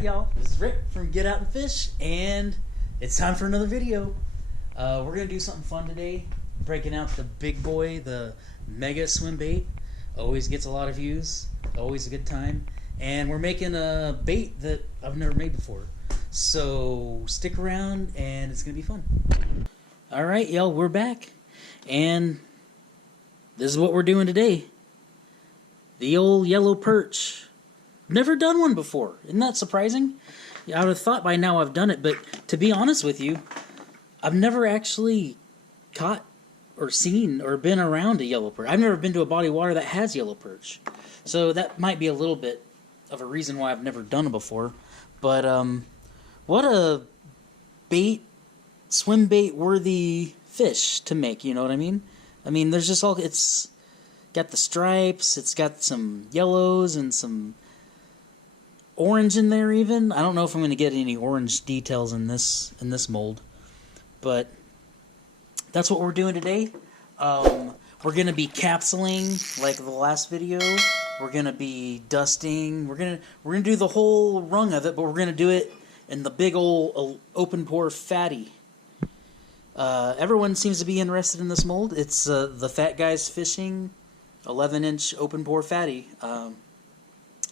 Alright y'all, this is Rick from Get Out and Fish, and it's time for another video. We're going to do something fun today, breaking out the big boy, the Mega Swimbait. Always gets a lot of views, always a good time, and we're making a bait that I've never made before. So stick around and it's going to be fun. Alright y'all, we're back, and this is what we're doing today. The old yellow perch. Never done one before. Isn't that surprising? I would have thought by now I've done it, but to be honest with you, I've never actually caught or seen or been around a yellow perch. I've never been to a body of water that has yellow perch. So that might be a little bit of a reason why I've never done it before. But what a bait, swim bait worthy fish to make, you know what I mean? I mean, there's just all, it's got the stripes, it's got some yellows and some orange in there even. I don't know if I'm going to get any orange details in this mold, but that's what we're doing today. We're going to be capsuling like the last video. We're going to be dusting. We're going to do the whole rung of it, but we're going to do it in the big old open pore fatty. Everyone seems to be interested in this mold. It's the Fat Guys Fishing 11-inch open pore fatty.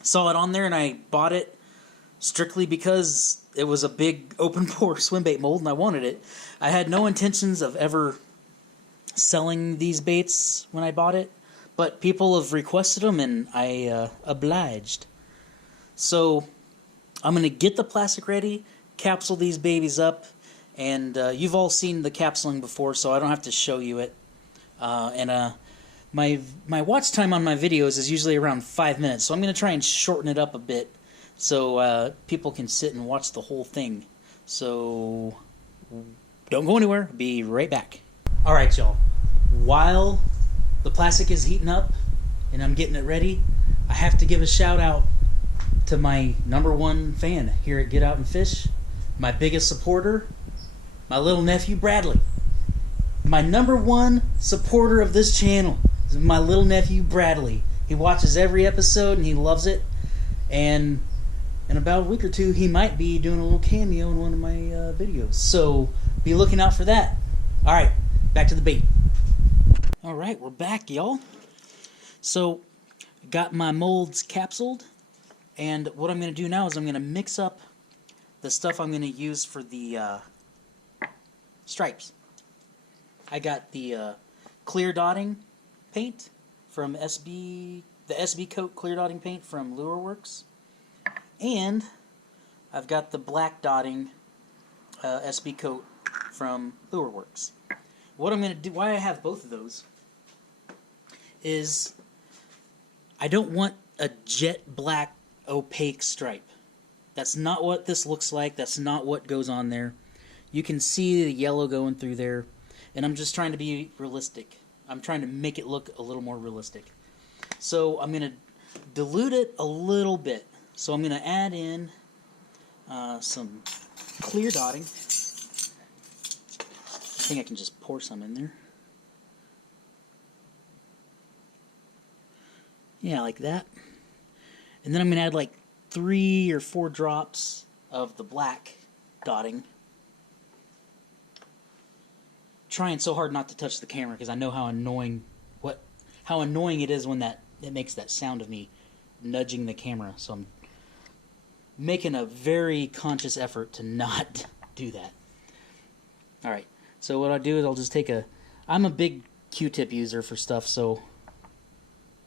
Saw it on there and I bought it strictly because it was a big open pore swim bait mold and I wanted it. I had no intentions of ever selling these baits when I bought it, but people have requested them and I obliged. So I'm going to get the plastic ready, capsule these babies up, and you've all seen the capsuling before, so I don't have to show you it. My watch time on my videos is usually around 5 minutes, so I'm going to try and shorten it up a bit so people can sit and watch the whole thing. So don't go anywhere. Be right back. Alright y'all, while the plastic is heating up and I'm getting it ready, I have to give a shout out to my #1 fan here at Get Out and Fish, my biggest supporter, my little nephew Bradley. My #1 supporter of this channel is my little nephew Bradley. He watches every episode and he loves it. And in about a week or two, he might be doing a little cameo in one of my videos. So be looking out for that. Alright, back to the bait. Alright, we're back, y'all. So, got my molds capsuled. And what I'm going to do now is I'm going to mix up the stuff I'm going to use for the stripes. I got the clear dotting paint from the SB Coat clear dotting paint from Lure Works, and I've got the black dotting SB Coat from Lure Works. What I'm going to do, why I have both of those, is I don't want a jet black opaque stripe. That's not what this looks like. That's not what goes on there. You can see the yellow going through there. And I'm just trying to be realistic. I'm trying to make it look a little more realistic. So I'm going to dilute it a little bit. So I'm going to add in some clear dotting. I think I can just pour some in there. Yeah, like that. And then I'm going to add like 3 or 4 drops of the black dotting. Trying so hard not to touch the camera because I know how annoying it is when it makes that sound of me nudging the camera. So I'm making a very conscious effort to not do that. All right. So what I'll do is I'll just take I'm a big Q-tip user for stuff. So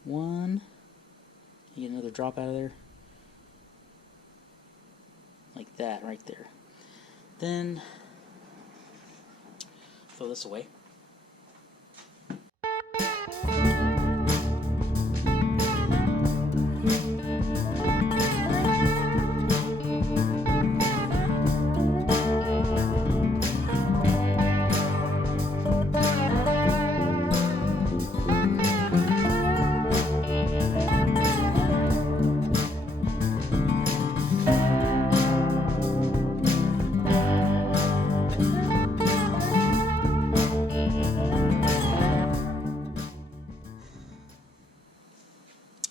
one, get another drop out of there, like that right there. Then throw this away.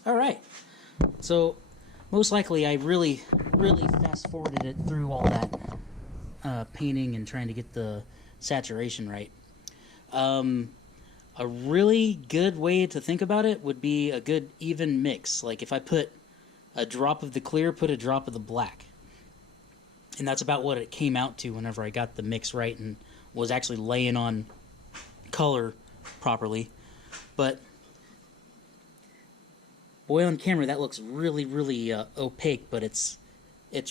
Alright, so most likely I really fast fast-forwarded it through all that painting and trying to get the saturation right. A really good way to think about it would be a good even mix. Like if I put a drop of the clear, put a drop of the black. And that's about what it came out to whenever I got the mix right and was actually laying on color properly. But boy, on camera that looks really, really opaque, but it's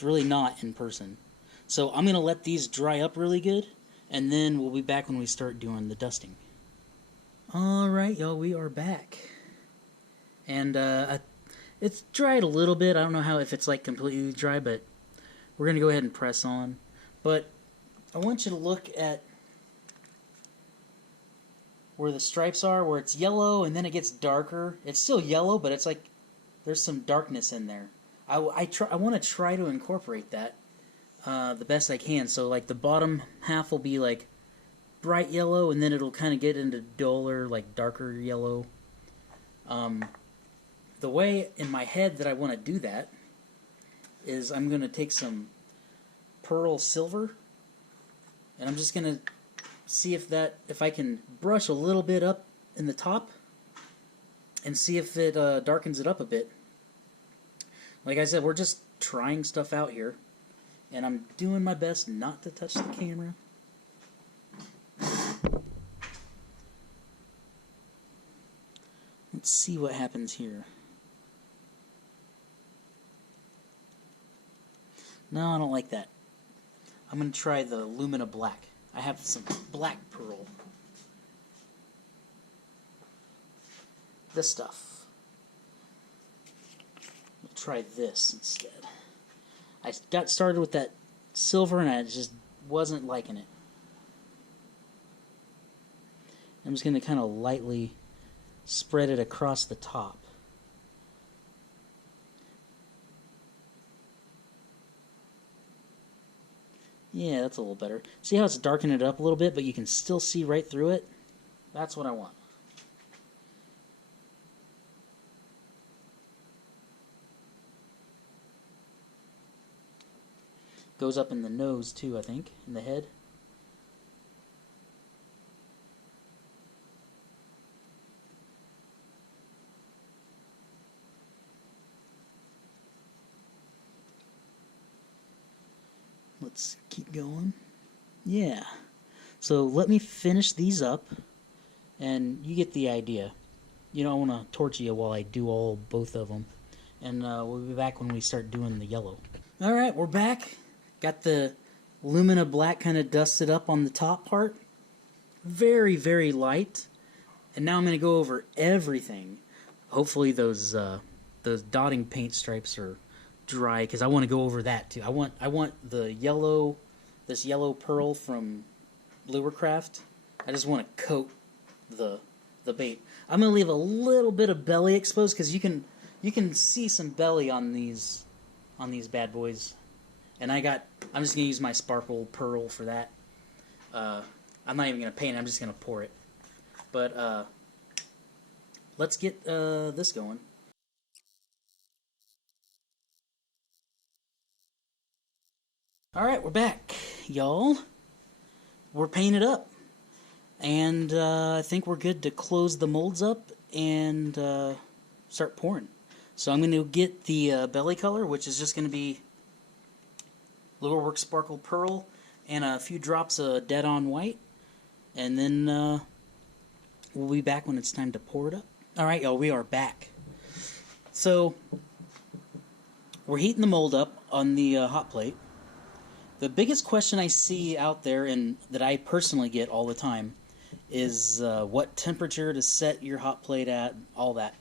really not in person. So I'm going to let these dry up really good, and then we'll be back when we start doing the dusting. Alright, y'all, we are back. And it's dried a little bit. I don't know if it's like completely dry, but we're going to go ahead and press on. But I want you to look at where the stripes are, where it's yellow and then it gets darker. It's still yellow, but it's like there's some darkness in there. I want to try to incorporate that the best I can. So like the bottom half will be like bright yellow, and then it'll kind of get into duller, like darker yellow. The way in my head that I want to do that is I'm going to take some pearl silver, and I'm just going to see if I can brush a little bit up in the top and see if it darkens it up a bit. Like I said, we're just trying stuff out here, and I'm doing my best not to touch the camera. Let's see what happens here. No, I don't like that. I'm going to try the Lumina Black. I have some black pearl. This stuff. I'll try this instead. I got started with that silver and I just wasn't liking it. I'm just going to kind of lightly spread it across the top. Yeah, that's a little better. See how it's darkening it up a little bit, but you can still see right through it? That's what I want. Goes up in the nose too, I think, in the head. Let's keep going. Yeah. So let me finish these up, and you get the idea. You don't want to torture you while I do both of them. And we'll be back when we start doing the yellow. Alright, we're back. Got the Lumina Black kind of dusted up on the top part. Very, very light. And now I'm going to go over everything. Hopefully those dotting paint stripes are dry, because I want to go over that too. I want the yellow, this yellow pearl from Lurecraft. I just want to coat the bait. I'm going to leave a little bit of belly exposed, because you can see some belly on these bad boys. And I'm just going to use my sparkle pearl for that. I'm not even going to paint it, I'm just going to pour it. But let's get this going. Alright, we're back, y'all. We're painted up. And I think we're good to close the molds up and start pouring. So I'm going to get the belly color, which is just going to be Lureworks Sparkle Pearl and a few drops of Dead On White. And then we'll be back when it's time to pour it up. Alright, y'all, we are back. So we're heating the mold up on the hot plate. The biggest question I see out there, and that I personally get all the time, is what temperature to set your hot plate at, all that.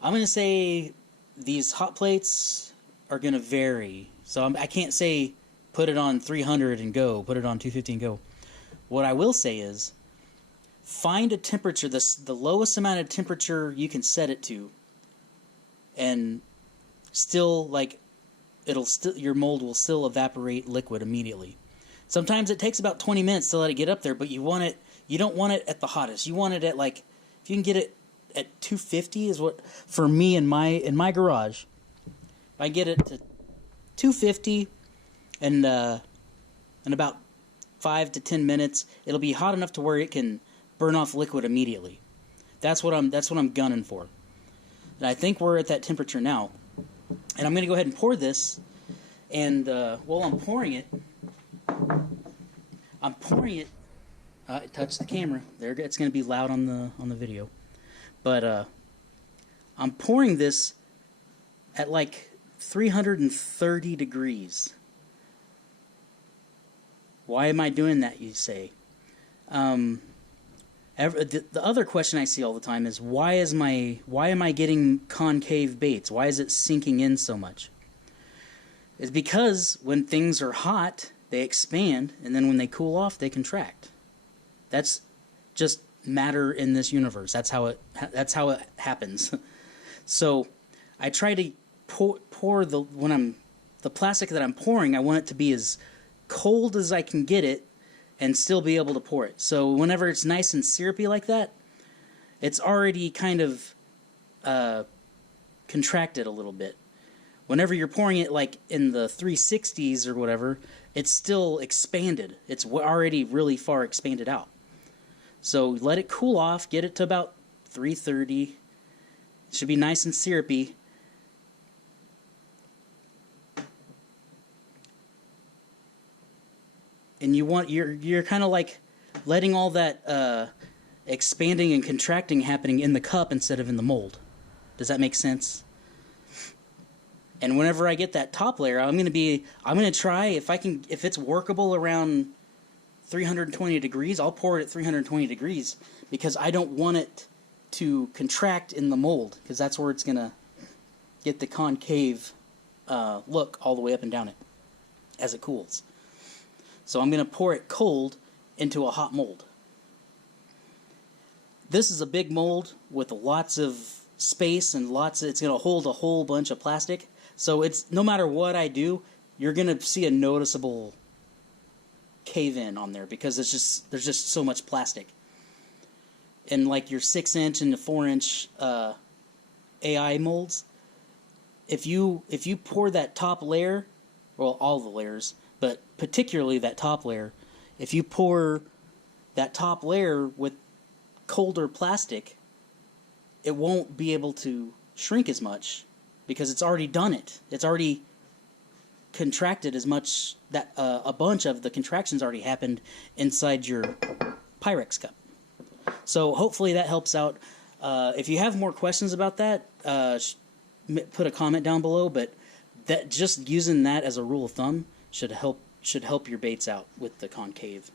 I'm going to say these hot plates are going to vary. So I can't say put it on 300 and go, put it on 250 and go. What I will say is find a temperature, the lowest amount of temperature you can set it to, and still, like, your mold will still evaporate liquid immediately. Sometimes it takes about 20 minutes to let it get up there, but you don't want it at the hottest. You want it at, like, if you can get it at 250 is what, for me in my garage, if I get it to 250, and in about 5 to 10 minutes, it'll be hot enough to where it can burn off liquid immediately. That's what I'm gunning for. And I think we're at that temperature now. And I'm going to go ahead and pour this. And while I'm pouring it, it touched the camera. There, it's going to be loud on the video. But I'm pouring this at like 330 degrees. Why am I doing that, you say? The other question I see all the time is why am I getting concave baits? Why is it sinking in so much? It's because when things are hot, they expand, and then when they cool off, they contract. That's just matter in this universe. That's how it happens. So I try to pour the plastic that I'm pouring. I want it to be as cold as I can get it and still be able to pour it. So whenever it's nice and syrupy like that, it's already kind of contracted a little bit. Whenever you're pouring it like in the 360s or whatever, it's still expanded. It's already really far expanded out. So let it cool off, get it to about 330. It should be nice and syrupy. And you're kind of like letting all that expanding and contracting happening in the cup instead of in the mold. Does that make sense? And whenever I get that top layer, I'm gonna try if it's workable around 320 degrees. I'll pour it at 320 degrees because I don't want it to contract in the mold, because that's where it's gonna get the concave look all the way up and down it as it cools. So I'm going to pour it cold into a hot mold. This is a big mold with lots of space and it's going to hold a whole bunch of plastic. So it's no matter what I do, you're going to see a noticeable cave-in on there because there's just so much plastic. And like your 6-inch and the 4-inch AI molds, if you pour that top layer, well, all the layers, but particularly that top layer, if you pour that top layer with colder plastic, it won't be able to shrink as much because it's already done it. It's already contracted as much that a bunch of the contractions already happened inside your Pyrex cup. So hopefully that helps out. If you have more questions about that, put a comment down below. But that just using that as a rule of thumb should help your baits out with the concave.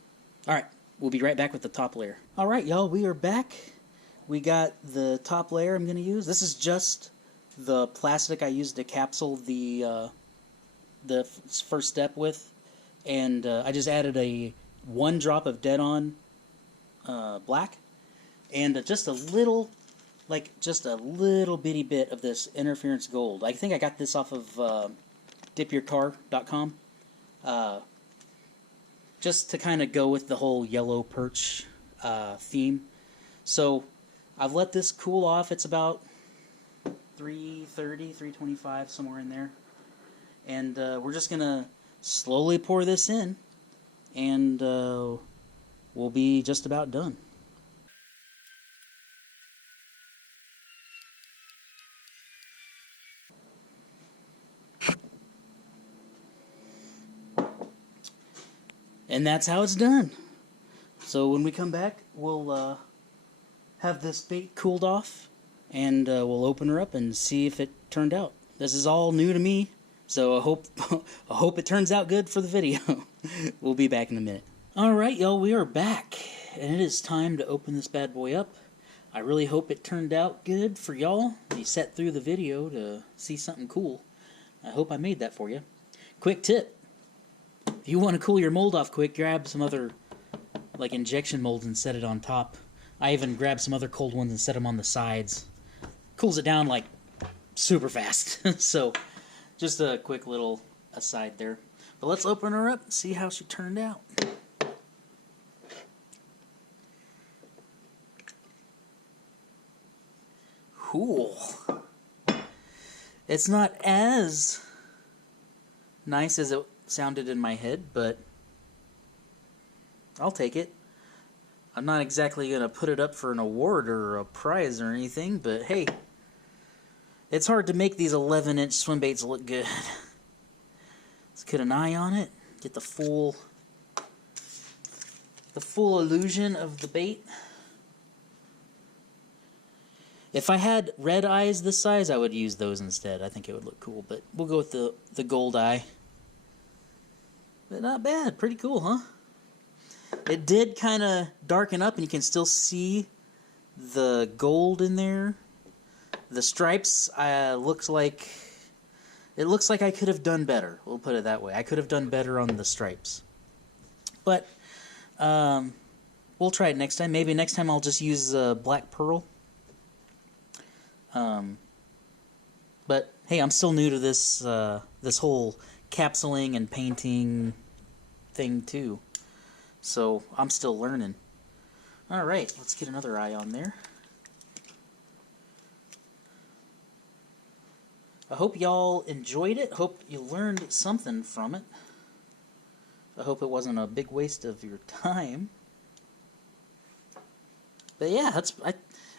All right, we'll be right back with the top layer. All right, y'all, we are back. We got the top layer I'm going to use. This is just the plastic I used to capsule the first step with, and I just added 1 drop of Dead On black, and just a little bitty bit of this interference gold. I think I got this off of dipyourcar.com. Just to kind of go with the whole yellow perch theme. So I've let this cool off. It's about 330, 325, somewhere in there. And we're just going to slowly pour this in, and we'll be just about done. And that's how it's done. So when we come back, we'll have this bait cooled off, and we'll open her up and see if it turned out. This is all new to me, so I hope it turns out good for the video. We'll be back in a minute. All right, y'all, we are back, and it is time to open this bad boy up. I really hope it turned out good for y'all. You sat through the video to see something cool. I hope I made that for you. Quick tip. If you want to cool your mold off quick, grab some other like injection molds and set it on top. I even grabbed some other cold ones and set them on the sides. Cools it down like super fast. So just a quick little aside there. But let's open her up and see how she turned out. Cool. It's not as nice as it sounded in my head, but I'll take it. I'm not exactly going to put it up for an award or a prize or anything, but hey, it's hard to make these 11-inch swim baits look good. Let's get an eye on it, get the full illusion of the bait. If I had red eyes this size, I would use those instead. I think it would look cool, but we'll go with the gold eye. But not bad, pretty cool, huh? It did kind of darken up, and you can still see the gold in there. The stripes looks like I could have done better. We'll put it that way. I could have done better on the stripes, but we'll try it next time. Maybe next time I'll just use black pearl. But hey, I'm still new to this this whole capsuling and painting thing too. So I'm still learning. Alright, let's get another eye on there. I hope y'all enjoyed it. Hope you learned something from it. I hope it wasn't a big waste of your time. But yeah,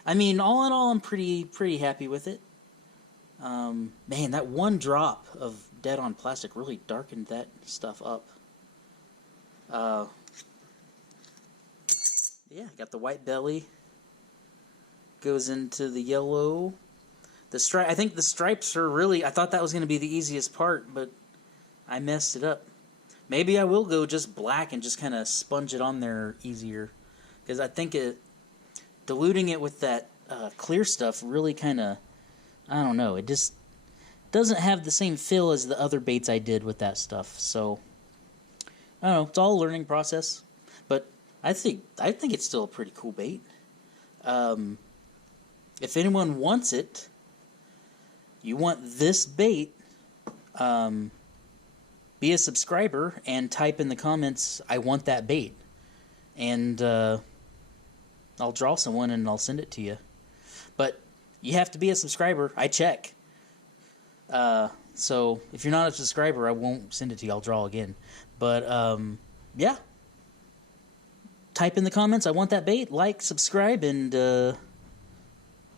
I mean, all in all, I'm pretty happy with it. Man, that one drop of dead on plastic really darkened that stuff up. Yeah, got the white belly. Goes into the yellow. I think the stripes are really... I thought that was going to be the easiest part, but I messed it up. Maybe I will go just black and just kind of sponge it on there easier. Because I think diluting it with that clear stuff really kind of... I don't know. It just doesn't have the same feel as the other baits I did with that stuff. So, I don't know. It's all a learning process. But I think it's still a pretty cool bait. If anyone wants it, you want this bait, be a subscriber and type in the comments, I want that bait. And I'll draw someone and I'll send it to you. But you have to be a subscriber. I check. So if you're not a subscriber, I won't send it to you. I'll draw again. But yeah. Type in the comments, I want that bait, like, subscribe, and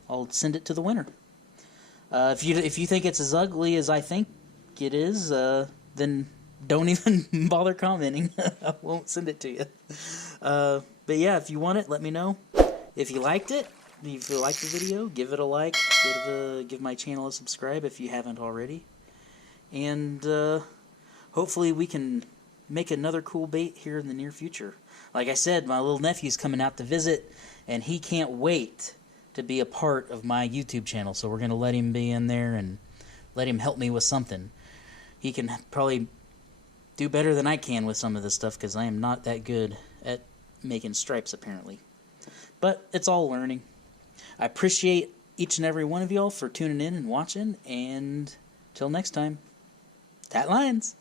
I'll send it to the winner. If you think it's as ugly as I think it is, then don't even bother commenting. I won't send it to you. But yeah, if you want it, let me know. If you liked it, if you liked the video, give it a like. Give my channel a subscribe if you haven't already. And hopefully we can make another cool bait here in the near future. Like I said, my little nephew's coming out to visit, and he can't wait to be a part of my YouTube channel. So we're going to let him be in there and let him help me with something. He can probably do better than I can with some of this stuff, because I am not that good at making stripes, apparently. But it's all learning. I appreciate each and every one of y'all for tuning in and watching, and till next time, tat lines!